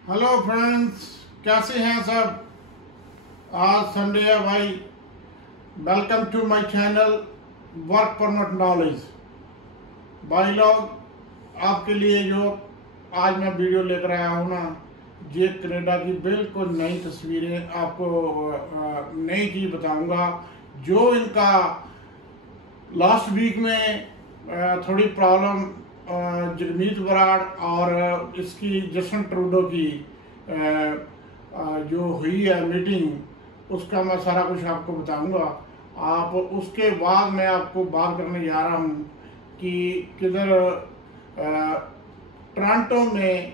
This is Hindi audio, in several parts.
हेलो फ्रेंड्स, कैसे हैं सब। आज संडे है भाई। Welcome to my channel work permit knowledge. भाई लोग, आपके लिए जो आज मैं वीडियो लेकर आया हूँ ना, ये कनाडा की बिल्कुल नई तस्वीरें आपको नई चीज़ बताऊंगा। जो इनका लास्ट वीक में थोड़ी प्रॉब्लम जगमीत बराड़ और इसकी जस्टिन ट्रूडो की जो हुई है मीटिंग, उसका मैं सारा कुछ आपको बताऊंगा। आप उसके बाद मैं आपको बात करने जा रहा हूँ कि किधर टोरंटो में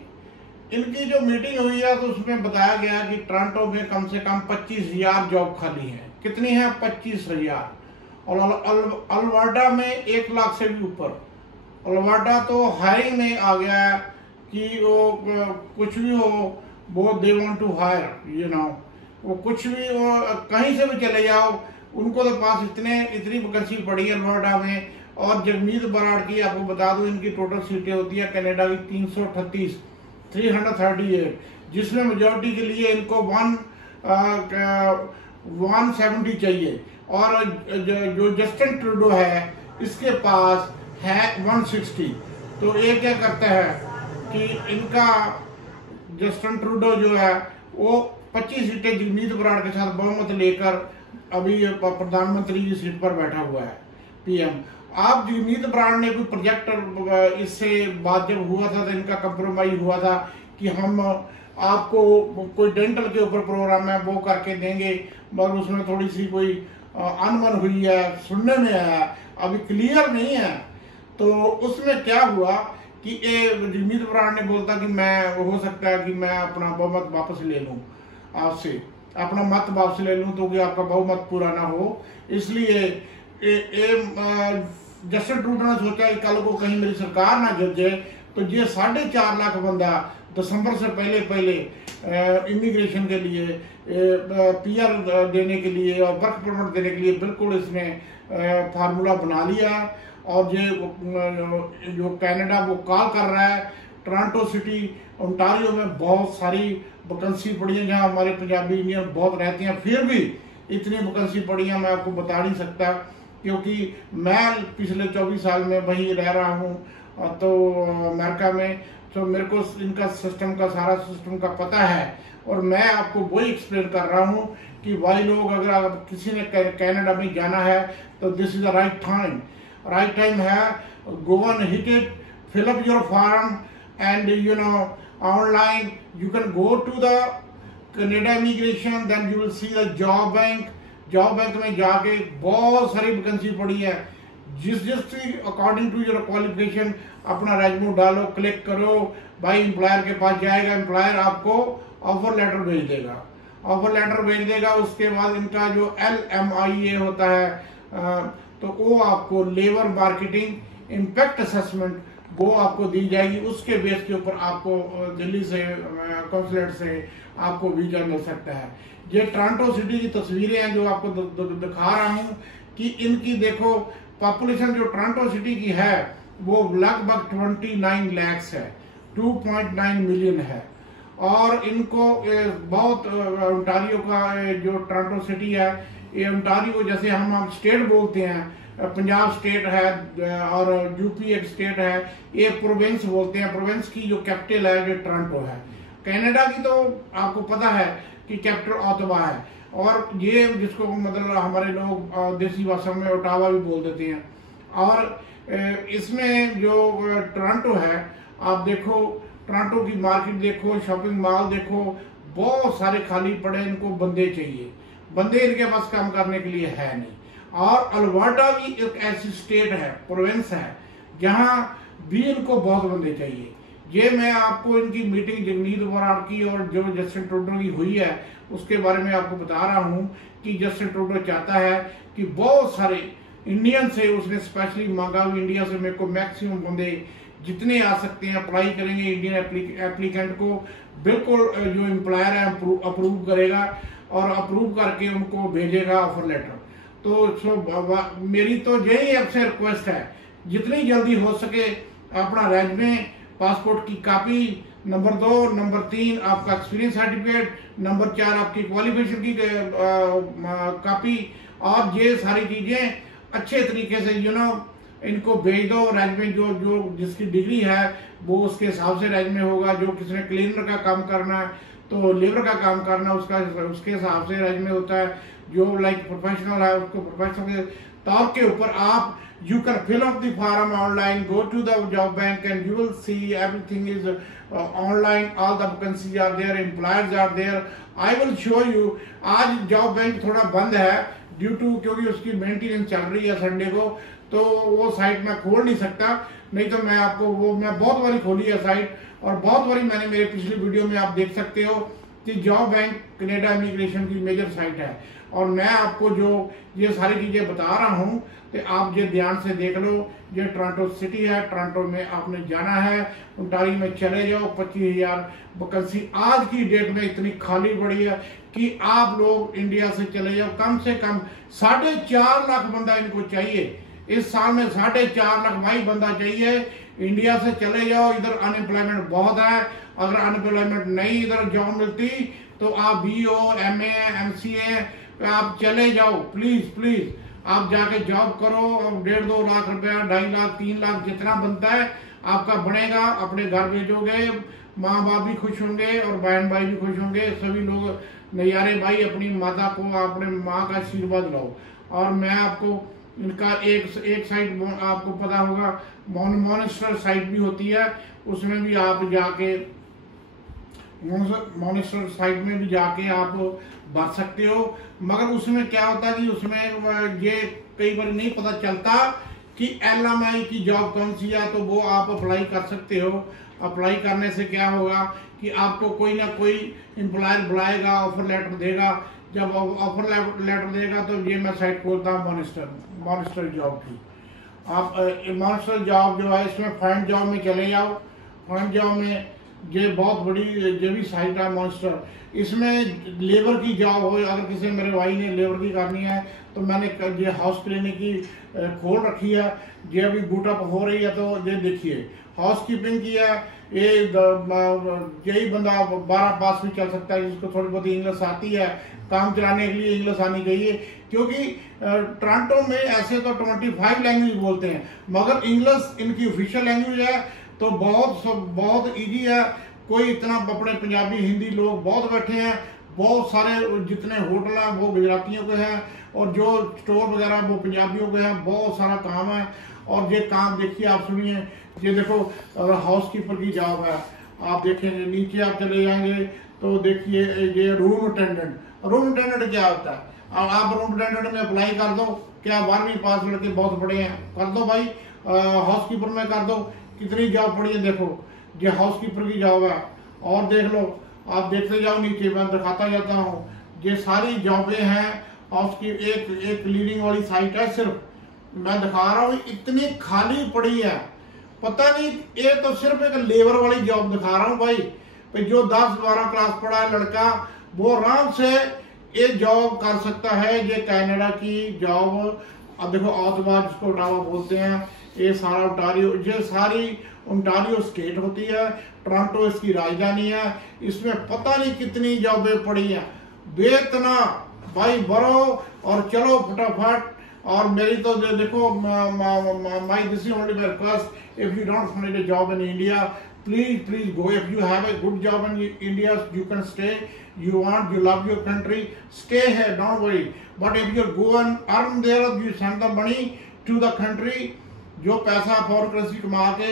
इनकी जो मीटिंग हुई है, तो उसमें बताया गया कि टोरंटो में कम से कम 25,000 जॉब खाली हैं। कितनी है? 25,000। और अल्बर्टा में 1 लाख से भी ऊपर। अल्बर्टा तो हायरिंग में आ गया है कि वो कुछ भी हो, वो दे वांट टू हायर, वो कुछ भी हो, कहीं से भी चले जाओ, उनको तो पास इतनी वैकेंसी पड़ी है अल्बर्टा में। और जगमीत बराड़ की आपको बता दूं, इनकी टोटल सीटें होती है कनाडा की 338, जिसमें मेजोरिटी के लिए इनको 170 चाहिए। और जो जस्टिन ट्रूडो है, इसके पास है 160। तो ये क्या करता है कि इनका जस्टिन ट्रूडो जो है वो 25 सीटें जगमीत बराड़ के साथ बहुमत लेकर अभी प्रधानमंत्री की सीट पर बैठा हुआ है, पीएम। आप जगमीत बराड़ ने कोई प्रोजेक्ट, इससे बात जब हुआ था तो इनका कंप्रोमाइज हुआ था कि हम आपको कोई डेंटल के ऊपर प्रोग्राम है वो करके देंगे, मगर उसमें थोड़ी सी कोई अनबन हुई है, सुनने में आया, अभी क्लियर नहीं है। तो उसमें क्या हुआ कि जगमीत बराड़ ने बोलता कि मैं, हो सकता है कि मैं अपना बहुमत वापस ले लूं आपसे, अपना मत वापस ले लूं, तो कि आपका बहुमत पूरा ना हो। इसलिए जस्टिन ट्रूडो ने सोचा कि कल को कहीं मेरी सरकार ना गिर जाए, तो ये 4.5 लाख बंदा दिसंबर से पहले इमिग्रेशन के लिए, पीआर देने के लिए और वर्क परमिट देने के लिए बिल्कुल इसने फार्मूला बना लिया। और ये जो कनाडा वो कॉल कर रहा है, टोरंटो सिटी ओंटारियो में बहुत सारी वैकेंसी पड़ी है, जहाँ हमारे पंजाबी इंडियन बहुत रहते हैं, फिर भी इतनी वैकेंसी पड़ी है मैं आपको बता नहीं सकता, क्योंकि मैं पिछले 24 साल में वहीं रह रहा हूँ तो अमेरिका में। तो मेरे को इनका सिस्टम का, सारा सिस्टम का पता है, और मैं आपको वही एक्सप्लेन कर रहा हूँ कि भाई लोग, अगर किसी ने कनाडा में जाना है तो this is the right time. Right time है, go on, hit it, fill up your form and online you can go to the Canada immigration, then you will see the job bank. Job bank में जाके बहुत सारी वैकेंसी पड़ी है, जिस अकॉर्डिंग टू योर क्वालिफिकेशन अपना रेज्यूमे डालो, क्लिक करो, भाई एम्प्लॉयर के पास जाएगा, एम्प्लॉयर आपको ऑफर लेटर भेज देगा। ऑफर लेटर भेज देगा, उसके बाद इनका जो LMIA होता है, तो वो आपको लेबर मार्केटिंग इम्पैक्ट असेसमेंट वो आपको दी जाएगी। उसके बेस के ऊपर आपको दिल्ली से, कॉन्सुलेट से आपको वीजा मिल सकता है। ये टोरंटो सिटी की तस्वीरें हैं जो आपको दिखा रहा हूँ कि इनकी देखो, पॉपुलेशन जो टोरंटो सिटी की है वो लगभग 29 लाख है, 2.9 मिलियन है। और इनको बहुत ओंटारियो का जो टोरंटो सिटी है, ये ओंटारियो जैसे हम स्टेट बोलते हैं, पंजाब स्टेट है और यूपी एक स्टेट है, ये प्रोविंस बोलते हैं। प्रोविंस की जो कैपिटल है जो टोरंटो है। कनाडा की तो आपको पता है कि कैपिटल ओटावा है, और ये जिसको मतलब हमारे लोग देसी भाषा में ओटावा भी बोल देते हैं। और इसमें जो टोरंटो है, आप देखो टोरंटो की मार्केट देखो, शॉपिंग मॉल देखो, बहुत सारे खाली पड़े, इनको बंदे चाहिए, बंदे इनके पास काम करने के लिए है नहीं। और अल्बर्टा भी एक ऐसी स्टेट है, प्रोविंस है, जहां भी इनको बहुत बंदे चाहिए। ये मैं आपको इनकी मीटिंग जगमीत बराड़ की और जो जस्टिन ट्रूडो की हुई है उसके बारे में आपको बता रहा हूं कि जस्टिन ट्रूडो चाहता है कि बहुत सारे इंडियन से, उसने स्पेशली मांगा भी इंडिया से, मेरे को मैक्सिमम बंदे जितने आ सकते हैं अप्लाई करेंगे। इंडियन एप्लीकेंट को बिल्कुल जो एम्प्लॉयर है अप्रूव करेगा और अप्रूव करके उनको भेजेगा ऑफर लेटर। तो मेरी तो यही आपसे रिक्वेस्ट है, जितनी जल्दी हो सके अपना रेज्यूमे, पासपोर्ट की कॉपी नंबर 2, नंबर 3 आपका एक्सपीरियंस सर्टिफिकेट, नंबर 4 आपकी क्वालिफिकेशन की कॉपी। और ये सारी चीज़ें अच्छे तरीके से इनको भेज दो। रेजमे जो जो जिसकी डिग्री है वो उसके हिसाब से रेजमे होगा। जो किसी ने क्लीनर का काम करना है तो लेबर का काम करना उसके हिसाब से रेजमे होता है। जो लाइक प्रोफेशनल है उसको प्रोफेशनल के तौर के ऊपर आप you can fill up the form online, go to the job bank and you will see everything is online, all the vacancies are there, employers are there. I will show you। आज जॉब बैंक थोड़ा बंद है ड्यू टू क्योंकि उसकी मेंटेनेंस चल रही है संडे को, तो वो साइट मैं खोल नहीं सकता। नहीं तो मैं आपको मैं बहुत बारी खोली है साइट और बहुत बारी मैंने मेरे पिछली वीडियो में आप देख सकते हो कि जॉब बैंक कनाडा इमिग्रेशन की मेजर साइट है। और मैं आपको जो ये सारी चीज़ें बता रहा हूँ तो आप ये ध्यान से देख लो। ये टोरंटो सिटी है, टोरंटो में आपने जाना है, ओंटारियो में चले जाओ। 25,000 वैकेंसी आज की डेट में इतनी खाली पड़ी है कि आप लोग इंडिया से चले जाओ। कम से कम 4.5 लाख बंदा इनको चाहिए इस साल में। 4.5 लाख भाई बंदा चाहिए। इंडिया से चले जाओ, इधर अनएम्प्लॉयमेंट बहुत है। अगर अनएम्प्लॉयमेंट नहीं इधर जॉब मिलती तो आप BO, MA, MCA आप चले जाओ। प्लीज प्लीज आप जाके जॉब करो। अब 1.5-2 लाख रुपया, 2.5 लाख, 3 लाख जितना बनता है आपका बनेगा। अपने घर भेजोगे, माँ बाप भी खुश होंगे और बहन भाई भी खुश होंगे। सभी लोग नयारे भाई अपनी माता को, अपने माँ का आशीर्वाद लो। और मैं आपको इनका एक साइट आपको पता होगा मॉनिस्टर साइट भी होती है, उसमें भी आप जाके मॉनिस्टर साइट में भी जाके आप भर सकते हो। मगर उसमें क्या होता है कि उसमें ये कई बार नहीं पता चलता कि LMI की जॉब कौन सी है, तो वो आप अप्लाई कर सकते हो। अप्लाई करने से क्या होगा कि आपको कोई ना कोई एम्प्लॉयर बुलाएगा, ऑफर लेटर देगा। जब ऑफर लेटर देगा तो ये मैं साइट खोलता हूँ मॉनिस्टर जॉब की। आप मॉनिस्टर जॉब जो है इसमें फाइंड जॉब में चले जाओ। फाइंड जॉब में ये बहुत बड़ी ये भी साइट है मॉनिस्टर। इसमें लेबर की जॉब हो, अगर किसी मेरे भाई ने लेबर की करनी है तो मैंने ये हाउस क्लीनिंग की खोल रखी है। ये अभी बूटअप हो रही है तो ये देखिए हाउस कीपिंग की है। ये यही बंदा 12 पास भी चल सकता है जिसको थोड़ी बहुत इंग्लिश आती है। काम चलाने के लिए इंग्लिश आनी चाहिए क्योंकि टोरंटो में ऐसे तो 25 लैंग्वेज बोलते हैं मगर इंग्लिश इनकी ऑफिशियल लैंग्वेज है तो बहुत ईजी है। कोई इतना अपने पंजाबी हिंदी लोग बहुत बैठे हैं। बहुत सारे जितने होटल हैं वो गुजरातियों के हैं और जो स्टोर वगैरह वो पंजाबियों के हैं। बहुत सारा काम है और ये काम देखिए आप सुनिए। ये देखो हाउस कीपर की जॉब है। आप देखेंगे नीचे आप चले जाएंगे तो देखिए ये रूम अटेंडेंट क्या होता है। अब आप रूम अटेंडेंट में अप्लाई कर दो। क्या 12वीं पास लड़के बहुत बड़े हैं, कर दो भाई। हाउस कीपर में कर दो। कितनी जॉब पड़ी है देखो, ये हाउस कीपर की जॉब है। और देख लो, आप देखते जाओ नीचे, मैं दिखाता जाता हूँ। ये सारी जॉबें हैं हाउस की। एक लीडिंग वाली साइट है, सिर्फ मैं दिखा रहा हूँ इतनी खाली पड़ी है पता नहीं। ये तो सिर्फ एक लेबर वाली जॉब दिखा रहा हूँ भाई। जो 10-12 क्लास पढ़ा है लड़का वो आराम से ये जॉब कर सकता है। ये कनाडा की जॉब। अब देखो ऑटोवा जिसको ओटावा बोलते हैं, ये सारा ओंटारियो, ये सारी ओंटारियो स्टेट होती है। टोरंटो इसकी राजधानी है। इसमें पता नहीं कितनी जॉबें पड़ी हैं। बेतना भाई भरो और चलो फटाफट। और मेरी तो देखो my this is only my request, if you don't find a job in India please go. If you have a good job in India you can stay. You love your country, stay here, don't worry. But if you go and earn there, you send the money to the country. जो पैसा फॉरेन करेंसी कमा के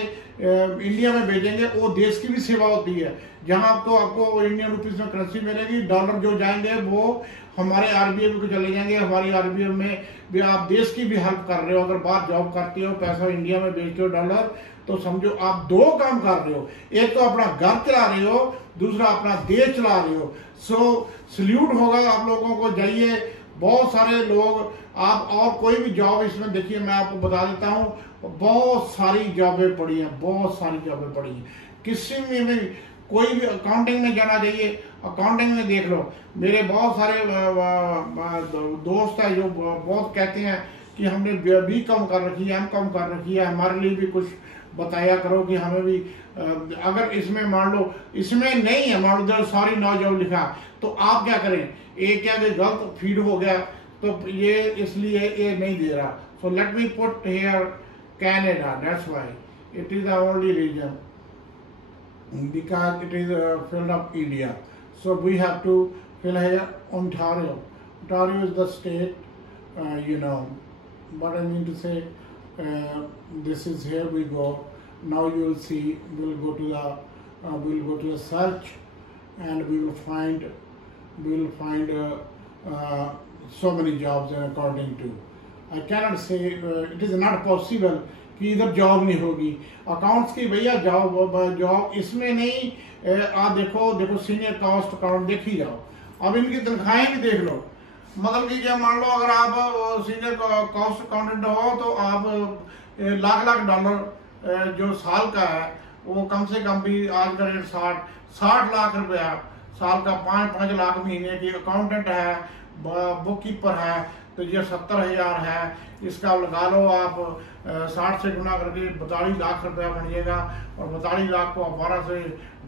इंडिया में भेजेंगे वो देश की भी सेवा होती है। जहां आपको इंडियन रुपीज में करेंसी मिलेगी, डॉलर जो जाएंगे वो हमारे RBI को चले जाएंगे। हमारी RBI में भी आप देश की भी हेल्प कर रहे हो। अगर बाहर जॉब करते हो, पैसा इंडिया में भेजते हो डॉलर, तो समझो आप 2 काम कर रहे हो। एक तो अपना घर चला रहे हो, दूसरा अपना देश चला रहे हो। सो सल्यूट होगा आप लोगों को। जाइए, बहुत सारे लोग आप और कोई भी जॉब इसमें देखिए, मैं आपको बता देता हूँ बहुत सारी जॉबें पड़ी हैं, बहुत सारी जॉबें पड़ी हैं। किसी में भी कोई भी अकाउंटिंग में जाना चाहिए, अकाउंटिंग में देख लो। मेरे बहुत सारे दोस्त हैं जो बहुत कहते हैं कि हमने BCom कर रखी है, MCom कर रखी है, हमारे लिए भी कुछ बताया करो कि हमें भी अगर इसमें मान लो इसमें नहीं है, मान लो सॉरी नो जॉब लिखा, तो आप क्या करें, ये क्या कि गलत फीड हो गया तो ये इसलिए ये नहीं दे रहा। So let me put here Canada, that's why it is the only region, because it is filled up India. So we have to fill here Ontario. Ontario is the state, you know what I mean to say. This is here we go. Now you will see, we'll go to the search, and we will find so many jobs according to. I cannot say it is not possible कि इधर जॉब नहीं होगी। अकाउंट्स की भैया जॉब इसमें नहीं। आप देखो सीनियर कॉस्ट अकाउंट देख ही जाओ, अब इनकी तनख्वाहें भी देख लो। मतलब कि क्या मान लो अगर आप सीनियर कॉस्ट अकाउंटेंट हो तो आप लाख डॉलर जो साल का है वो कम से कम भी आज का रेट 60 लाख रुपया साल का, 5 लाख महीने की। अकाउंटेंट है, बुक कीपर है, तो ये 70,000 है। इसका लगा लो आप 60 से गुना करके 42 लाख रुपया बनिएगा, और 42 लाख को आप 12 से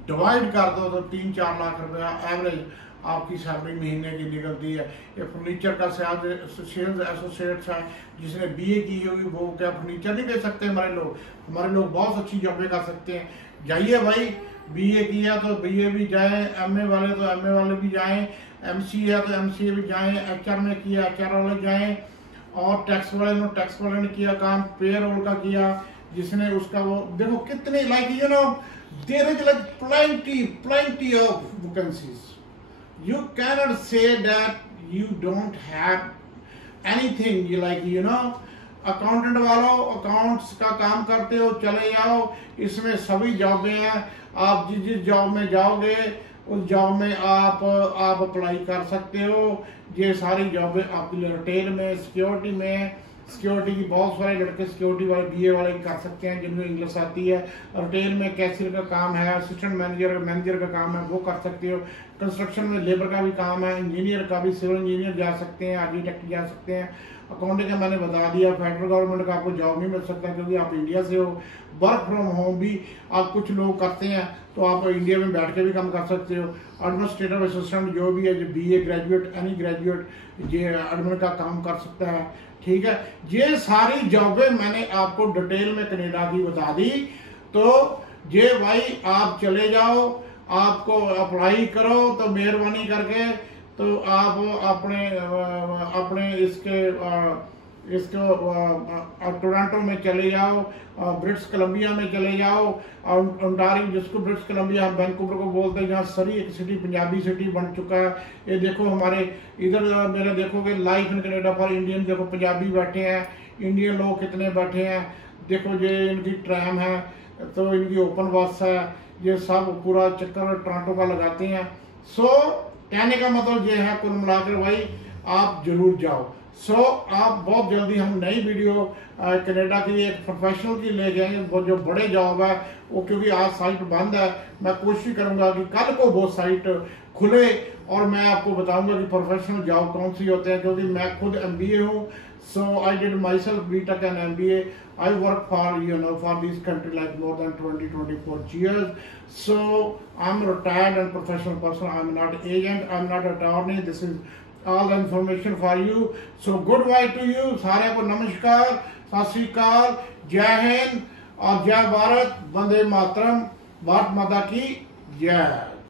डिवाइड कर दो तो 3-4 लाख रुपया एवरेज आपकी सैलरी महीने की निकलती है। ये फर्नीचर का सेल्स एसोसिएट्स है, जिसने बीए की होगी वो क्या फर्नीचर नहीं दे सकते? हमारे लोग बहुत अच्छी जॉबें कर सकते हैं। जाइए भाई, बीए किया तो बीए भी जाएं, एमए वाले तो एमए वाले भी जाएं, एमसीए है तो एमसीए भी जाएं, एचआर में किया एचआर वाले जाएं, और टैक्स वाले ने किया काम, पेरोल का किया जिसने उसका वो देखो कितने like you know there is like plenty of vacancies. You cannot say that you don't have anything. You like accountant वालों अकाउंट्स का काम करते हो, चले जाओ, इसमें सभी जॉबें हैं। आप जिस जॉब में जाओगे उस जॉब में आप अप्लाई कर सकते हो। ये सारी जॉबें आपके लिए रिटेल में, सिक्योरिटी की बहुत सारे लड़के सिक्योरिटी वाले बीए वाले कर सकते हैं जिनको इंग्लिश आती है। रिटेल में कैशियर का काम है, असिस्टेंट मैनेजर का काम है, वो कर सकते हो। कंस्ट्रक्शन में लेबर का भी काम है, इंजीनियर का भी, सिविल इंजीनियर जा सकते हैं, आर्किटेक्ट जा सकते हैं। अकाउंटिंग का मैंने बता दिया। फेडरल गवर्नमेंट का आपको जॉब नहीं मिल सकता क्योंकि आप इंडिया से हो। वर्क फ्रॉम होम भी आप कुछ लोग करते हैं तो आप इंडिया में बैठ के भी काम कर सकते हो। एडमिनिस्ट्रेटिव असिस्टेंट जो भी है, जो बीए ग्रेजुएट, एनी ग्रेजुएट ये एडमिन का काम कर सकता है। ठीक है, ये सारी जॉबें मैंने आपको डिटेल में कनाडा की बता दी। तो ये भाई आप चले जाओ, आपको अप्लाई करो तो मेहरबानी करके तो आप अपने इसके टोरंटो में चले जाओ, ब्रिटिश कोलंबिया में चले जाओ, ओंटारियो जिसको ब्रिटिश कोलंबिया हम वैंकूवर को बोलते हैं, जहाँ सरी एक सिटी पंजाबी सिटी बन चुका है। ये देखो हमारे इधर मेरा देखोगे life in Canada for Indian, देखो पंजाबी बैठे हैं, इंडियन लोग कितने बैठे हैं। देखो ये इनकी ट्रैम है, तो इनकी ओपन बस है, ये सब पूरा चक्कर टोरंटो का लगाते हैं। सो कहने का मतलब ये है कुल मिलाकर भाई आप जरूर जाओ। सो आप बहुत जल्दी हम नई वीडियो कनाडा की एक प्रोफेशनल की ले जाएंगे। वो जो बड़े जॉब है वो, क्योंकि आज साइट बंद है, मैं कोशिश करूंगा कि कल को वो साइट खुले और मैं आपको बताऊंगा कि प्रोफेशनल जॉब कौन सी होते हैं। क्योंकि मैं खुद MBA हूँ, so I did myself BTech and MBA. I work for this country like more than 24 years. So I'm a retired and professional person. I'm not an agent. I'm not an attorney. This is all the information for you. So goodbye to you. सारे को नमस्कार, सत श्री अकाल, जय हिंद और जय भारत, वंदे मातरम, भारत माता की जय।